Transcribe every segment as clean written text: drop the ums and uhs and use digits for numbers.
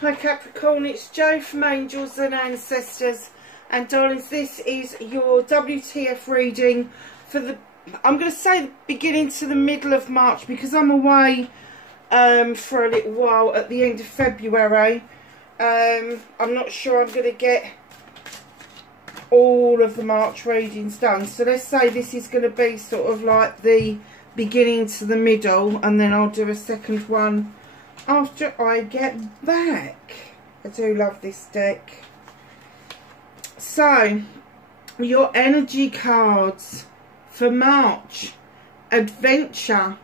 Hi Capricorn, it's Jo from Angels and Ancestors, and darlings, this is your WTF reading for the, I'm going to say the beginning to the middle of March, because I'm away for a little while at the end of February. I'm not sure I'm going to get all of the March readings done, so let's say this is going to be sort of like the beginning to the middle, and then I'll do a second one after I get back. I do love this deck. So, your energy cards for March: adventure,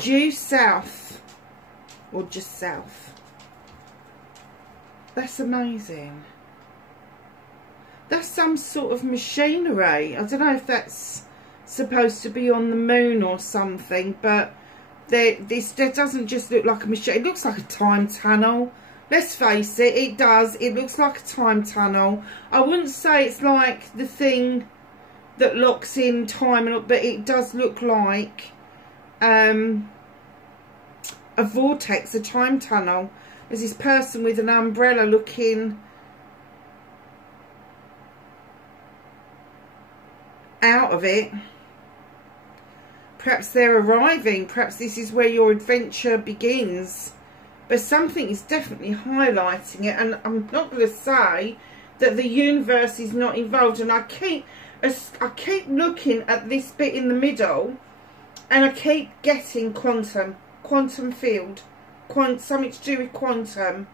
due south, or just south. That's amazing. That's some sort of machinery. I don't know if that's supposed to be on the moon or something, but this doesn't just look like a machine. It looks like a time tunnel. Let's face it, it does. It looks like a time tunnel. I wouldn't say it's like the thing that locks in time, but it does look like a vortex, a time tunnel. There's this person with an umbrella looking out of it. Perhaps they're arriving. Perhaps this is where your adventure begins. But something is definitely highlighting it. And I'm not going to say that the universe is not involved. And I keep looking at this bit in the middle, and I keep getting quantum field, something to do with quantum.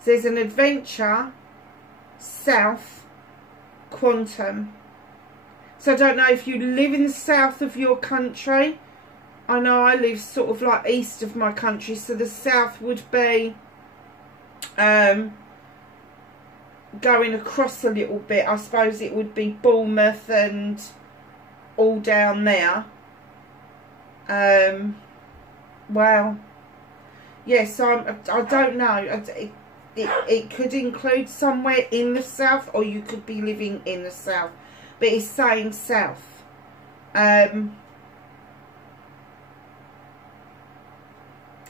So there's an adventure, south, quantum. So I don't know if you live in the south of your country. I know I live sort of like east of my country, so the south would be going across a little bit. I suppose it would be Bournemouth and all down there. Well, yes, so I don't know. It could include somewhere in the south, or you could be living in the south. But it's saying south. But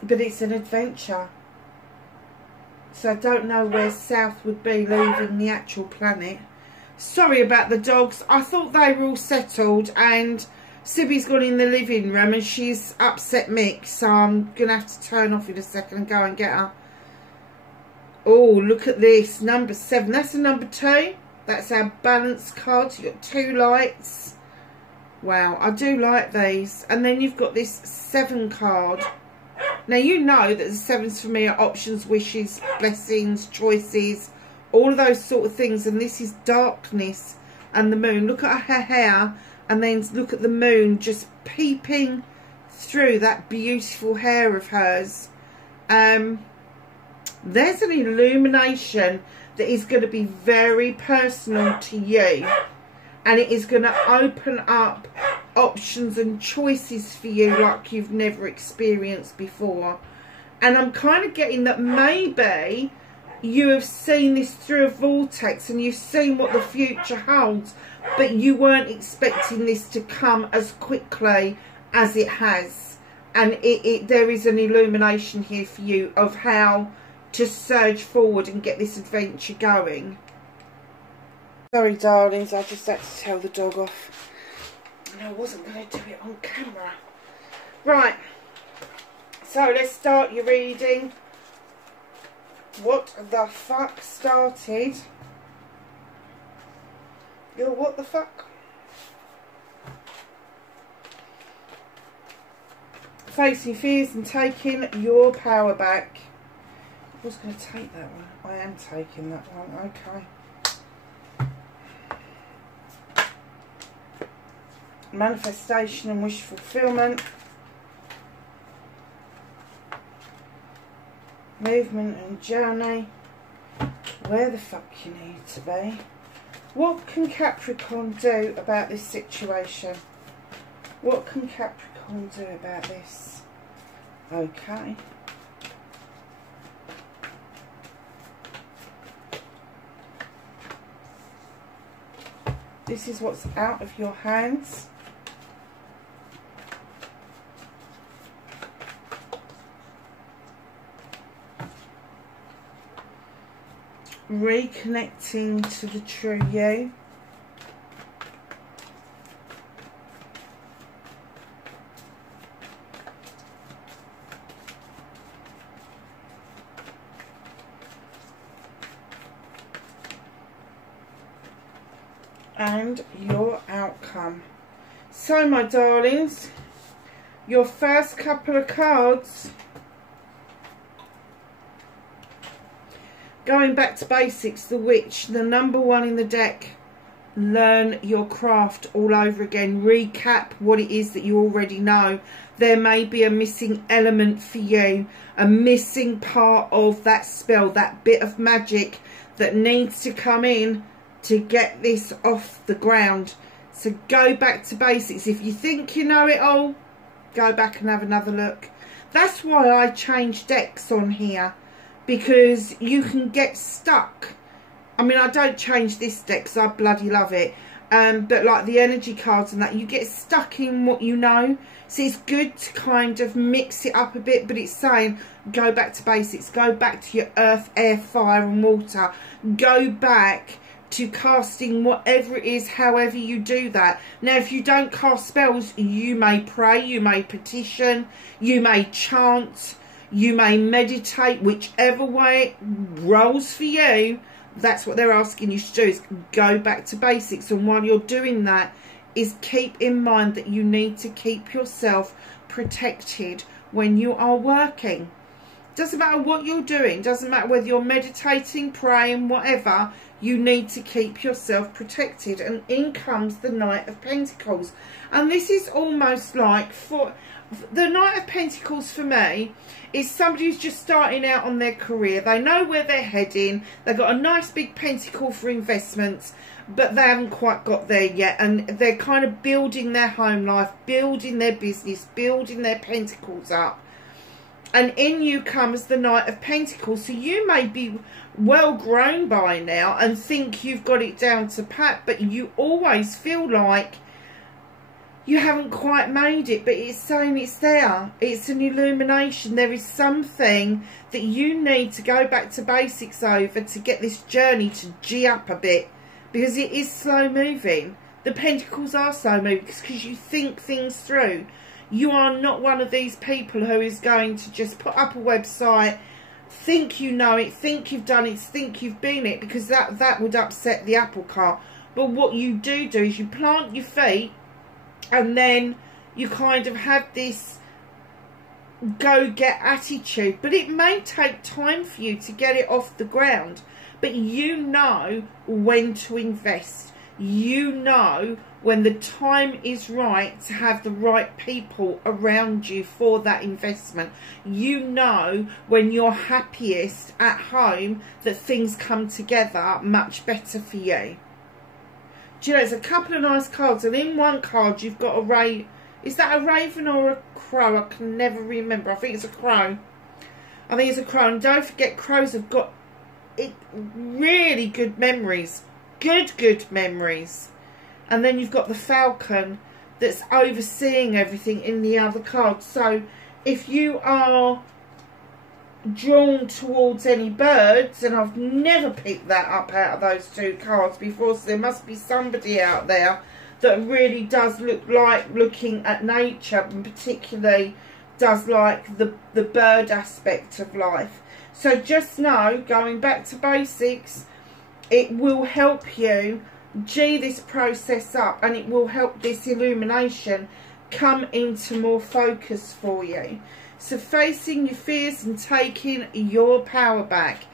it's an adventure. So I don't know where south would be, leaving the actual planet. Sorry about the dogs. I thought they were all settled, and Sibby's gone in the living room and she's upset Mick. So I'm going to have to turn off in a second and go and get her. Oh, look at this. Number 7. That's a number 2. That's our balance card. So you've got 2 lights. Wow, I do like these. And then you've got this 7 card. Now, you know that the 7s for me are options, wishes, blessings, choices, all of those sort of things. And this is darkness and the moon. Look at her hair, and then look at the moon just peeping through that beautiful hair of hers. There's an illumination that is going to be very personal to you, and it is going to open up options and choices for you like you've never experienced before. And I'm kind of getting that maybe you have seen this through a vortex and you've seen what the future holds, but you weren't expecting this to come as quickly as it has. And there is an illumination here for you of how to surge forward and get this adventure going. Sorry darlings, I just had to tell the dog off, and I wasn't going to do it on camera. Right, so let's start your reading. What the fuck started your what the fuck? Facing fears and taking your power back. I was going to take that one. I am taking that one. Okay. Manifestation and wish fulfillment. Movement and journey. Where the fuck you need to be. What can Capricorn do about this situation? What can Capricorn do about this? Okay. This is what's out of your hands. reconnecting to the true you. And your outcome. So, my darlings, your first couple of cards, going back to basics, the Witch, the number one in the deck. Learn your craft all over again. Recap what it is that you already know. There may be a missing element for you, a missing part of that spell, that bit of magic that needs to come in to get this off the ground. So go back to basics. If you think you know it all, go back and have another look. That's why I changed decks on here, because you can get stuck. I mean, I don't change this deck because I bloody love it, but like the energy cards and that, you get stuck in what you know. So it's good to kind of mix it up a bit, but it's saying go back to basics, go back to your earth, air, fire and water, go back to casting whatever it is, however you do that. Now, if you don't cast spells, you may pray, you may petition, you may chant, you may meditate, whichever way it rolls for you. That's what they're asking you to do, is go back to basics. And while you're doing that, is keep in mind that you need to keep yourself protected when you are working. Doesn't matter what you're doing, doesn't matter whether you're meditating, praying, whatever, you need to keep yourself protected. And in comes the Knight of Pentacles. And this is almost like, for the Knight of Pentacles for me, is somebody who's just starting out on their career. They know where they're heading. They've got a nice big pentacle for investments, but they haven't quite got there yet. And they're kind of building their home life, building their business, building their pentacles up. And in you comes the Knight of Pentacles. So you may be well grown by now and think you've got it down to pat, but you always feel like you haven't quite made it. But it's saying it's there. It's an illumination. There is something that you need to go back to basics over to get this journey to G up a bit, because it is slow moving. The Pentacles are slow moving because you think things through. You are not one of these people who is going to just put up a website, think you know it, think you've done it, think you've been it, because that would upset the apple cart. But what you do is you plant your feet, and then you kind of have this go-get attitude. But it may take time for you to get it off the ground. But you know when to invest. You know when the time is right to have the right people around you for that investment. You know when you're happiest at home, that things come together much better for you. Do you know, there's a couple of nice cards, and in one card you've got a raven. Is that a raven or a crow? I can never remember. I think it's a crow. I think it's a crow. And don't forget, crows have got really good memories. Good memories. And then you've got the falcon that's overseeing everything in the other card. So if you are drawn towards any birds, and I've never picked that up out of those two cards before, so there must be somebody out there that really does look like looking at nature, and particularly does like the bird aspect of life. So just know, going back to basics, it will help you G this process up, and it will help this illumination come into more focus for you. So facing your fears and taking your power back.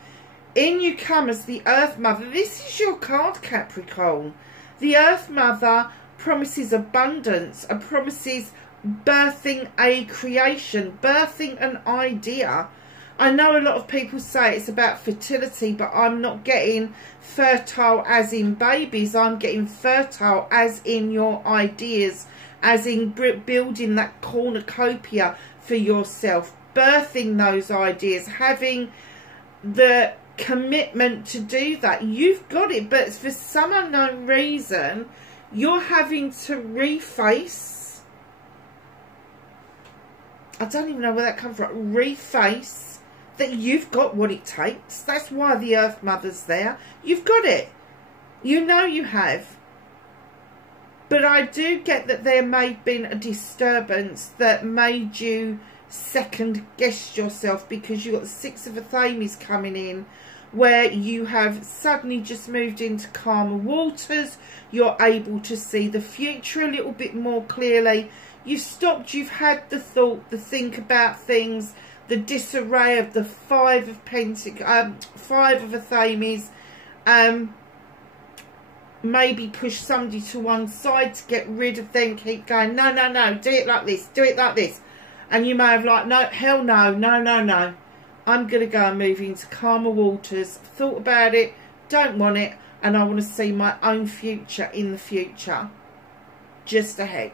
In you come as the Earth Mother. This is your card, Capricorn. The Earth Mother promises abundance, and promises birthing a creation, birthing an idea. I know a lot of people say it's about fertility, but I'm not getting fertile as in babies. I'm getting fertile as in your ideas, as in building that cornucopia for yourself, birthing those ideas, having the commitment to do that. You've got it, but for some unknown reason, you're having to reface. I don't even know where that comes from. Reface that you've got what it takes. That's why the Earth Mother's there. You've got it. You know you have. But I do get that there may have been a disturbance that made you second guess yourself, because you've got the Six of Athames coming in, where you have suddenly just moved into calmer waters. You're able to see the future a little bit more clearly. You've stopped, you've had the thought, the think about things, the disarray of the Five of Athames. Maybe push somebody to one side to get rid of them, keep going, no, no, no, do it like this, do it like this. And you may have like, no, hell no, no, no, no. I'm going to go and move into calmer waters. Thought about it, don't want it, and I want to see my own future in the future. Just ahead.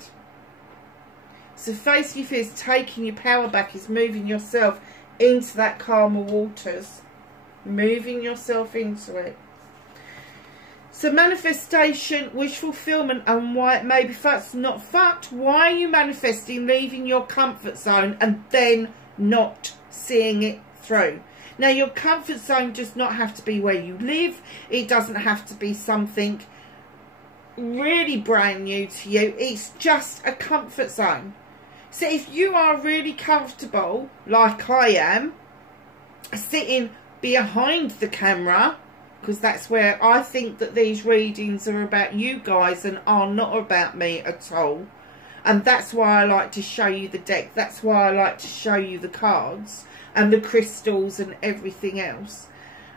So facing your fears, taking your power back, is moving yourself into that calmer waters. Moving yourself into it. So manifestation, wish fulfillment, and why it may be fucked, not fucked. Why are you manifesting leaving your comfort zone and then not seeing it through? Now, your comfort zone does not have to be where you live. It doesn't have to be something really brand new to you. It's just a comfort zone. So if you are really comfortable, like I am, sitting behind the camera, because that's where I think that these readings are about you guys and are not about me at all. And that's why I like to show you the deck. That's why I like to show you the cards and the crystals and everything else.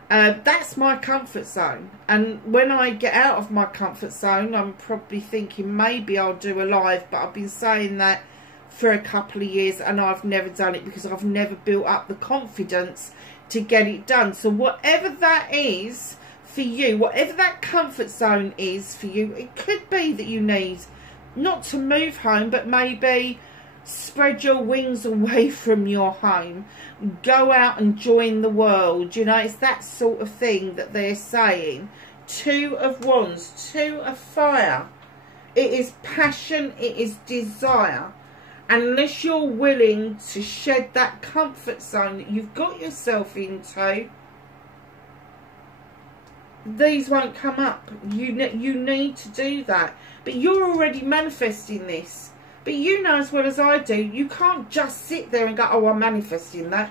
That's my comfort zone. And when I get out of my comfort zone, I'm probably thinking maybe I'll do a live. But I've been saying that for a couple of years and I've never done it because I've never built up the confidence to get it done. So whatever that is for you, whatever that comfort zone is for you, it could be that you need not to move home, but maybe spread your wings away from your home, go out and join the world. You know, it's that sort of thing that they're saying. Two of Wands, Two of Fire. It is passion, it is desire. Unless you're willing to shed that comfort zone that you've got yourself into, these won't come up. You need to do that. But you're already manifesting this. But you know as well as I do, you can't just sit there and go, oh, I'm manifesting that.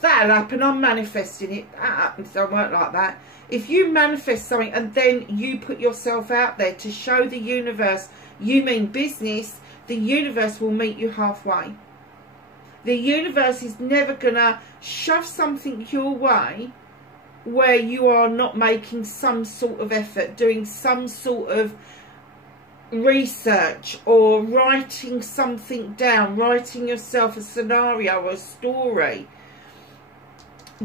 That'll happen, I'm manifesting it. That happens, don't work like that. If you manifest something and then you put yourself out there to show the universe you mean business, the universe will meet you halfway. The universe is never going to shove something your way where you are not making some sort of effort, doing some sort of research or writing something down, writing yourself a scenario or a story.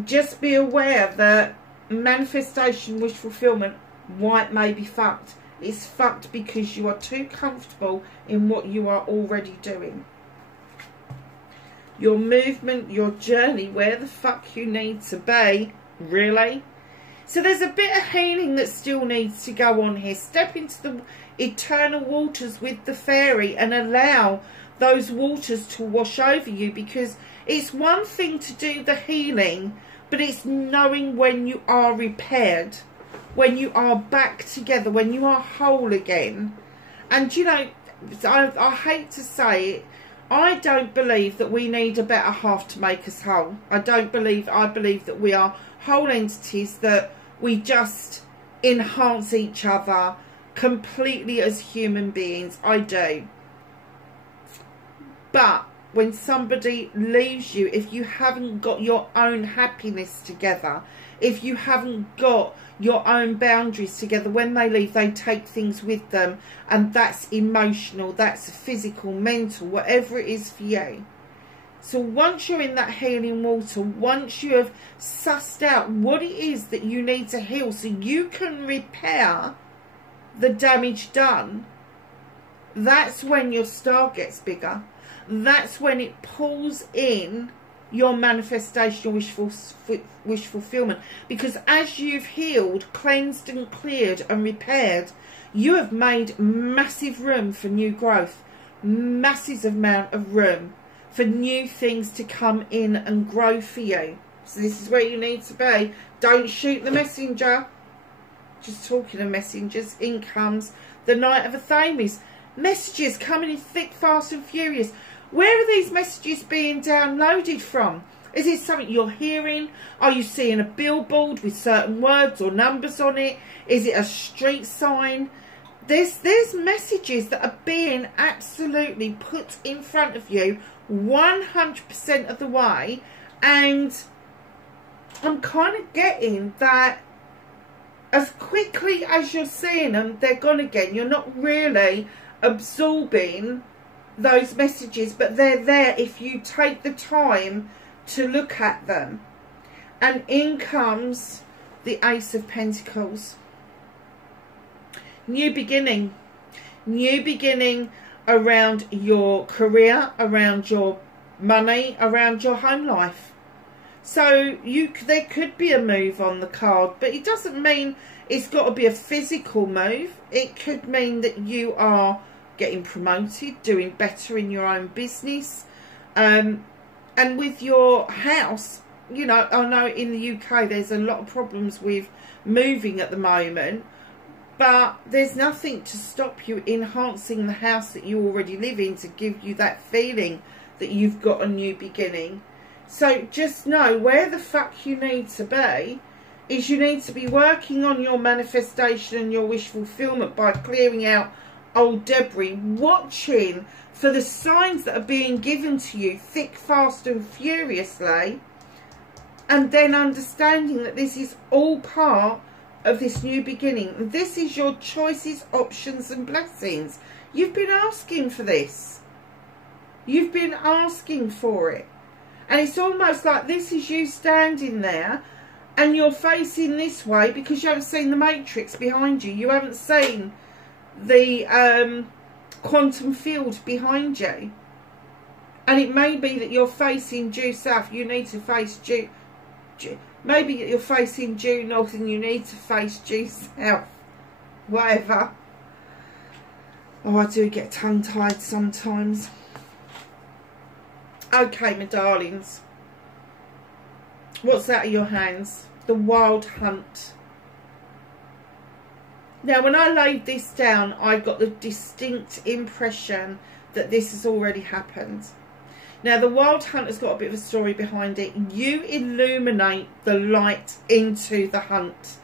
Just be aware that manifestation, wish fulfillment, why it may be fucked. It's fucked because you are too comfortable in what you are already doing. Your movement, your journey, where the fuck you need to be, really. So there's a bit of healing that still needs to go on here. Step into the eternal waters with the fairy and allow those waters to wash over you, because it's one thing to do the healing, but it's knowing when you are repaired, when you are back together, when you are whole again. And you know, I hate to say it, I don't believe that we need a better half to make us whole. I believe that we are whole entities, that we just enhance each other completely as human beings. I do. But when somebody leaves you, if you haven't got your own happiness together, if you haven't got your own boundaries together, when they leave, they take things with them, and that's emotional, that's physical, mental, whatever it is for you. So once you're in that healing water, once you have sussed out what it is that you need to heal so you can repair the damage done, that's when your star gets bigger. That's when it pulls in your manifestation, wish fulfillment. Because as you've healed, cleansed and cleared and repaired, you have made massive room for new growth, massive amount of room for new things to come in and grow for you. So this is where you need to be. Don't shoot the messenger. Just talking of messengers, in comes the Knight of Athames. Messages coming in thick, fast and furious. Where are these messages being downloaded from? Is it something you're hearing? Are you seeing a billboard with certain words or numbers on it? Is it a street sign? There's messages that are being absolutely put in front of you 100% of the way. And I'm kind of getting that as quickly as you're seeing them, they're gone again. You're not really absorbing those messages, but they're there if you take the time to look at them. And in comes the Ace of Pentacles. New beginning. New beginning around your career, around your money, around your home life. So there could be a move on the card, but it doesn't mean it's got to be a physical move. It could mean that you are getting promoted, doing better in your own business. And with your house, you know, I know in the UK there's a lot of problems with moving at the moment, but there's nothing to stop you enhancing the house that you already live in to give you that feeling that you've got a new beginning. So just know where the fuck you need to be is you need to be working on your manifestation and your wish fulfillment by clearing out old debris, watching for the signs that are being given to you thick, fast and furiously, and then understanding that this is all part of this new beginning. This is your choices, options and blessings. You've been asking for this. You've been asking for it. And it's almost like this is you standing there and you're facing this way because you haven't seen the matrix behind you. You haven't seen the quantum field behind you. And it may be that you're facing due south. You need to face due. Maybe you're facing due north and you need to face due south. Whatever. Oh, I do get tongue-tied sometimes. Okay, my darlings. What's out of your hands? The Wild Hunt. Now, when I laid this down, I got the distinct impression that this has already happened. Now, the Wild Hunt has got a bit of a story behind it. You illuminate the light into the hunt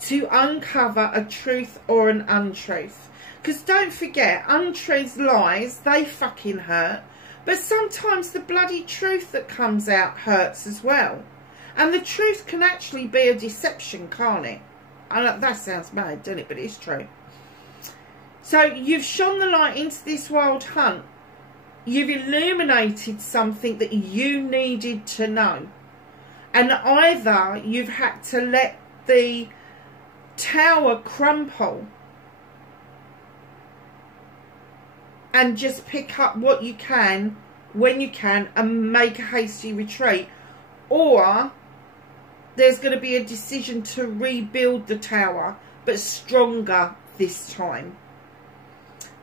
to uncover a truth or an untruth. Because don't forget, untruths, lies, they fucking hurt. But sometimes the bloody truth that comes out hurts as well. And the truth can actually be a deception, can't it? And that sounds mad, doesn't it? But it's true. So you've shone the light into this wild hunt. You've illuminated something that you needed to know. And either you've had to let the tower crumple and just pick up what you can, when you can, and make a hasty retreat. Or there's going to be a decision to rebuild the tower, but stronger this time.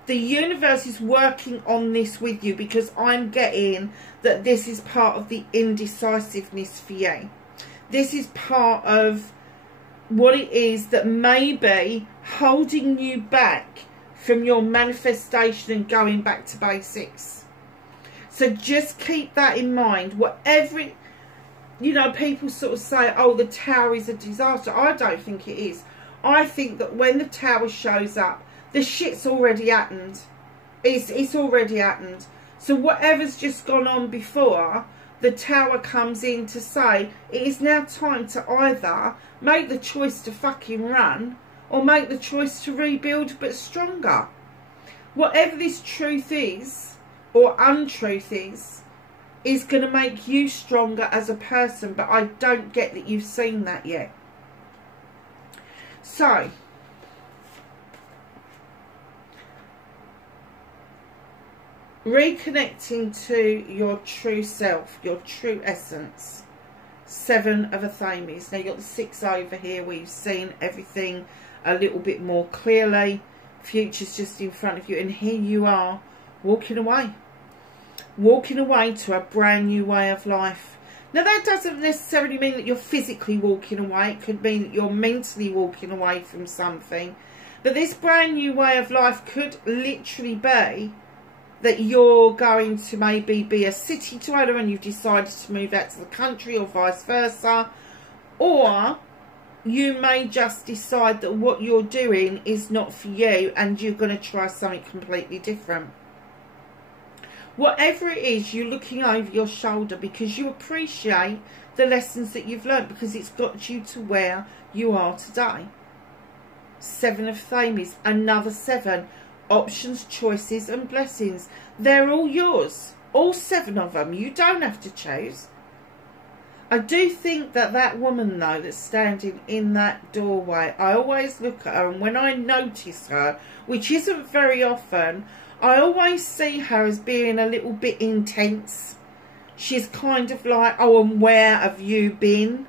The universe is working on this with you because I'm getting that this is part of the indecisiveness for you. This is part of what it is that may be holding you back from your manifestation and going back to basics. So just keep that in mind. Whatever, you know, people sort of say, oh, the tower is a disaster. I don't think it is. I think that when the tower shows up, the shit's already happened. It's already happened. So whatever's just gone on before, the tower comes in to say, it is now time to either make the choice to fucking run or make the choice to rebuild but stronger. Whatever this truth is, or untruth is going to make you stronger as a person. But I don't get that you've seen that yet. So, reconnecting to your true self, your true essence. 7 of Athames. Now you've got the 6 over here where you've seen everything a little bit more clearly. Future's just in front of you, and here you are walking away to a brand new way of life, Now, that doesn't necessarily mean that you're physically walking away. It could mean that you're mentally walking away from something. But this brand new way of life could literally be that you're going to maybe be a city dweller and you've decided to move out to the country, or vice versa. Or you may just decide that what you're doing is not for you and you're going to try something completely different. Whatever it is, you're looking over your shoulder because you appreciate the lessons that you've learned, because it's got you to where you are today. 7 of Thames, another 7. Options, choices and blessings. They're all yours. All 7 of them. You don't have to choose. I do think that that woman, though, that's standing in that doorway, I always look at her, and when I notice her, which isn't very often, I always see her as being a little bit intense. She's kind of like, oh, and where have you been?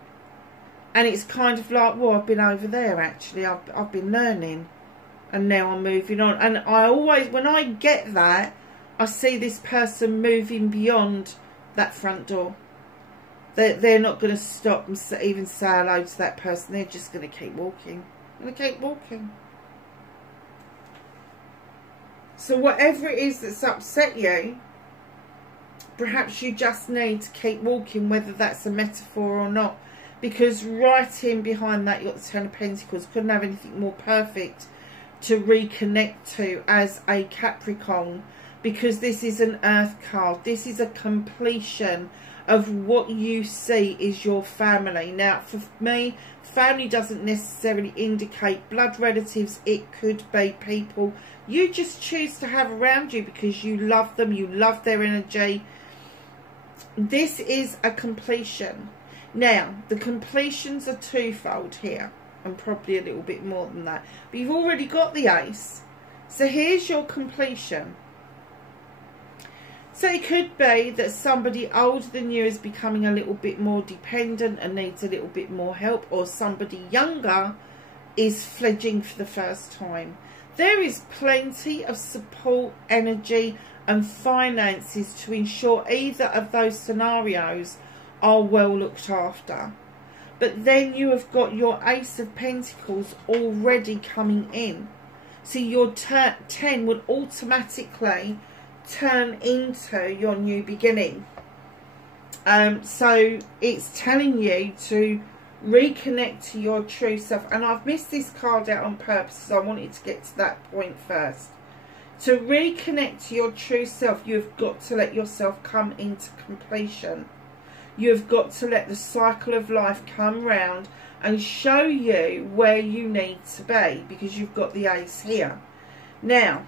And it's kind of like, well, I've been over there, actually. I've been learning. And now I'm moving on. And I always, when I get that, I see this person moving beyond that front door. They're not going to stop and even say hello to that person. They're just going to keep walking. Going to keep walking. So whatever it is that's upset you, perhaps you just need to keep walking, whether that's a metaphor or not. Because right in behind that, you've got the 10 of Pentacles. Couldn't have anything more perfect to reconnect to as a Capricorn. Because this is an Earth card. This is a completion of what you see is your family. Now, for me, family doesn't necessarily indicate blood relatives. It could be people you just choose to have around you because you love them, you love their energy. This is a completion. Now, the completions are twofold here, and probably a little bit more than that. But you've already got the Ace. So here's your completion. So it could be that somebody older than you is becoming a little bit more dependent and needs a little bit more help, or somebody younger is fledging for the first time. There is plenty of support, energy and finances to ensure either of those scenarios are well looked after. But then you have got your Ace of Pentacles already coming in. So your 10 would automatically turn into your new beginning. So it's telling you to reconnect to your true self. And I've missed this card out on purpose, so I wanted to get to that point first. To reconnect to your true self, you've got to let yourself come into completion. You've got to let the cycle of life come round and show you where you need to be, because you've got the Ace here. Now,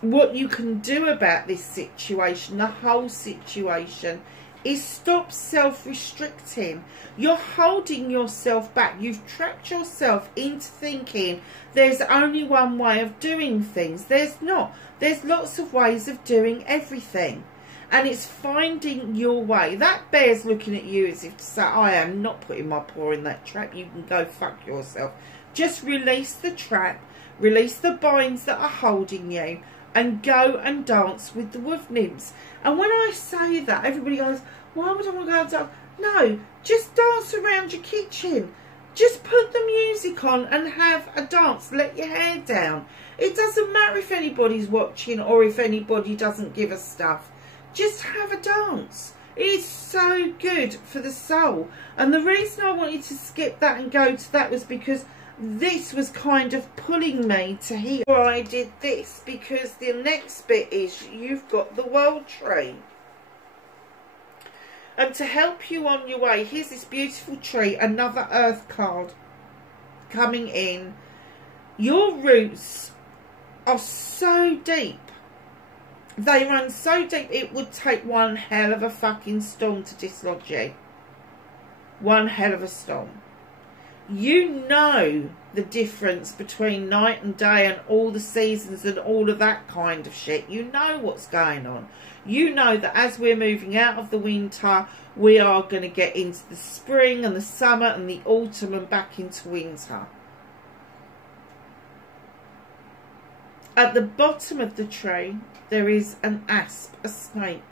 what you can do about this situation, the whole situation, is stop self-restricting. You're holding yourself back. You've trapped yourself into thinking there's only one way of doing things. There's not. There's lots of ways of doing everything. And it's finding your way. That bear's looking at you as if to say, I am not putting my paw in that trap. You can go fuck yourself. Just release the trap. Release the binds that are holding you. And go and dance with the wolf nymphs. And when I say that, everybody goes, why would I want to go and dance? No, just dance around your kitchen. Just put the music on and have a dance. Let your hair down. It doesn't matter if anybody's watching or if anybody doesn't give a stuff. Just have a dance. It is so good for the soul. And the reason I wanted to skip that and go to that was because this was kind of pulling me to here. I did this because the next bit is you've got the World Tree. And to help you on your way, here's this beautiful tree, another Earth card coming in. Your roots are so deep. They run so deep, it would take one hell of a fucking storm to dislodge you. One hell of a storm. You know the difference between night and day and all the seasons and all of that kind of shit. You know what's going on. You know that as we're moving out of the winter, we are going to get into the spring and the summer and the autumn and back into winter. At the bottom of the tree, there is an asp, a snake.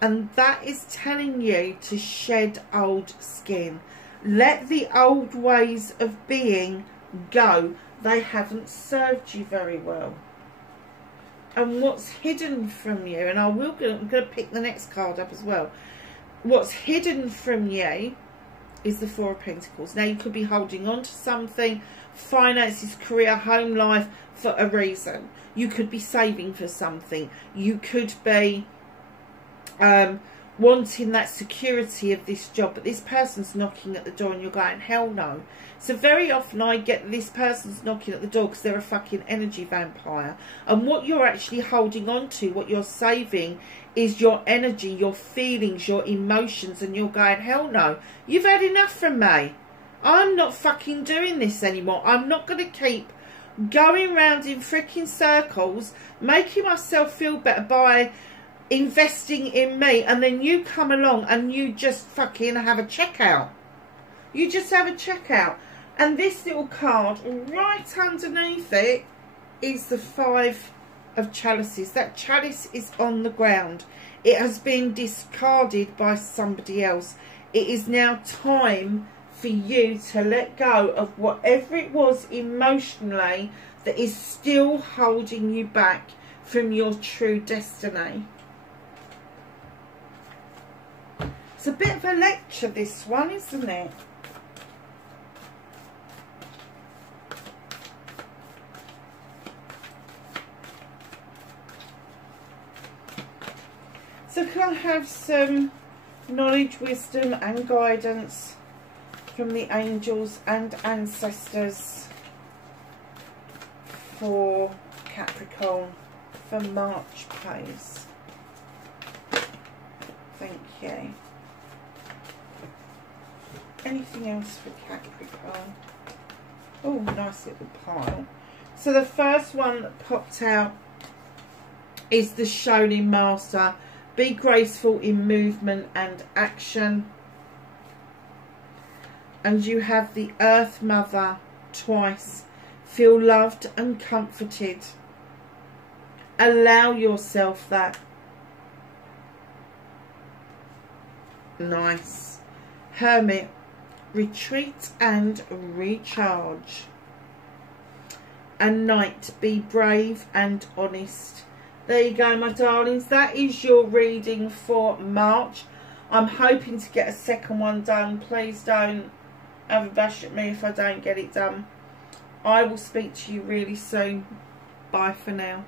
And that is telling you to shed old skin. Let the old ways of being go. They haven't served you very well. And what's hidden from you, and I'm going to pick the next card up as well. What's hidden from you is the Four of Pentacles. Now, you could be holding on to something, finances, career, home life, for a reason. You could be saving for something. You could be wanting that security of this job, but this person's knocking at the door and you're going, hell no. So very often I get this person's knocking at the door because they're a fucking energy vampire, and what you're actually holding on to, what you're saving, is your energy, your feelings, your emotions, and you're going, hell no, you've had enough from me. I'm not fucking doing this anymore. I'm not going to keep going round in freaking circles, making myself feel better by investing in me, and then you come along and you just fucking have a checkout. You just have a checkout. And this little card right underneath it is the Five of Chalices. That chalice is on the ground. It has been discarded by somebody else. It is now time for you to let go of whatever it was emotionally that is still holding you back from your true destiny. It's a bit of a lecture, this one, isn't it? So can I have some knowledge, wisdom and guidance from the angels and ancestors for Capricorn for March, please? Thank you. Anything else for Capricorn? Oh, nice little pile. So the first one that popped out is the Shaolin Master. Be graceful in movement and action. And you have the Earth Mother twice. Feel loved and comforted. Allow yourself that. Nice. Hermit. Retreat and recharge. And Knight. Be brave and honest. There you go, my darlings. That is your reading for March. I'm hoping to get a second one done. Please don't have a bash at me if I don't get it done. I will speak to you really soon. Bye for now.